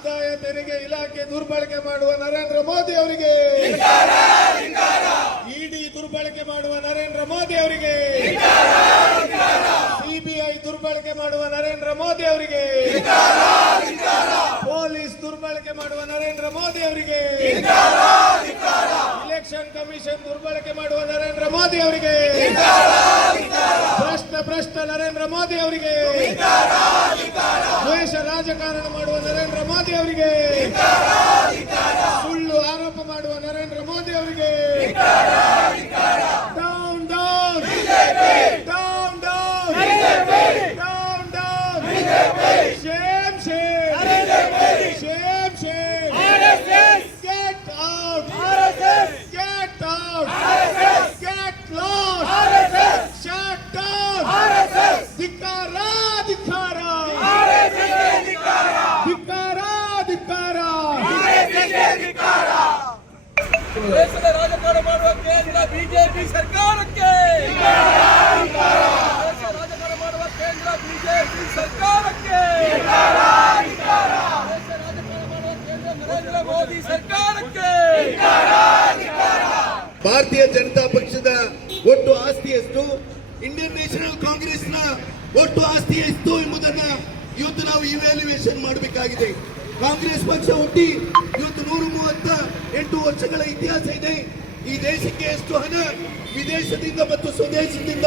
ಆದಾಯ ತೆರಿಗೆ ಇಲಾಖೆ ದುರ್ಬಳಕೆ ಮಾಡುವ ನರೇಂದ್ರ ಮೋದಿ ಅವರಿಗೆ, ಇಡಿ ದುರ್ಬಳಕೆ ಮಾಡುವ ನರೇಂದ್ರ ಮೋದಿ ಅವರಿಗೆ, ಸಿಬಿಐ ದುರ್ಬಳಕೆ ಮಾಡುವ ನರೇಂದ್ರ ಮೋದಿ ಅವರಿಗೆ, ಪೊಲೀಸ್ ದುರ್ಬಳಕೆ ಮಾಡುವ ನರೇಂದ್ರ ಮೋದಿ ಅವರಿಗೆ, ಇಲೆಕ್ಷನ್ ಕಮಿಷನ್ ದುರ್ಬಳಕೆ ಮಾಡುವ ನರೇಂದ್ರ ಮೋದಿ ಅವರಿಗೆ, ಭ್ರಷ್ಟ ನರೇಂದ್ರ ಮೋದಿ ಅವರಿಗೆ, ದ್ವೇಷ ರಾಜಕಾರಣ ಮಾಡುವ ನರೇಂದ್ರ ಮೋದಿ ಅವರಿಗೆ, ಸುಳ್ಳು ಆರೋಪ ಮಾಡುವ ನರೇಂದ್ರ ಮೋದಿ ಅವರಿಗೆ, down down down down down down, Shem Shem Shem Shem, get out get out get lost, shut down, ಧಿಕ್ಕಾರ ಧಿಕ್ಕಾರ ಧಿಕ್ಕಾರ ಧಿಕ್ಕಾರ. ದೇಶದ ರಾಜಕಾರಣ ಮಾಡುವ ಕೇಂದ್ರ ಬಿಜೆಪಿ ಸರ್ಕಾರಕ್ಕೆ, ರಾಜಕಾರಣ ಮಾಡುವ ಕೇಂದ್ರ ಬಿಜೆಪಿ ಸರ್ಕಾರಕ್ಕೆ, ರಾಜಕಾರಣ ಮಾಡುವ ಕೇಂದ್ರ ನರೇಂದ್ರ ಮೋದಿ ಸರ್ಕಾರಕ್ಕೆ. ಭಾರತೀಯ ಜನತಾ ಪಕ್ಷದ ಒಟ್ಟು ಆಸ್ತಿ ಎಷ್ಟು, ಇಂಡಿಯನ್ ನ್ಯಾಷನಲ್ ಕಾಂಗ್ರೆಸ್ನ ಒಟ್ಟು ಆಸ್ತಿ ಎಷ್ಟು ಎಂಬುದನ್ನ ಇವತ್ತು ನಾವು ಇವ್ಯಾಲ್ಯೂಯೇಷನ್ ಮಾಡಬೇಕಾಗಿದೆ. ಕಾಂಗ್ರೆಸ್ ಪಕ್ಷ ಹುಟ್ಟಿ ಇವತ್ತು 138 ವರ್ಷಗಳ ಇತಿಹಾಸ ಇದೆ. ಈ ದೇಶಕ್ಕೆ ಎಷ್ಟು ಹಣ ವಿದೇಶದಿಂದ ಮತ್ತು ಸ್ವದೇಶದಿಂದ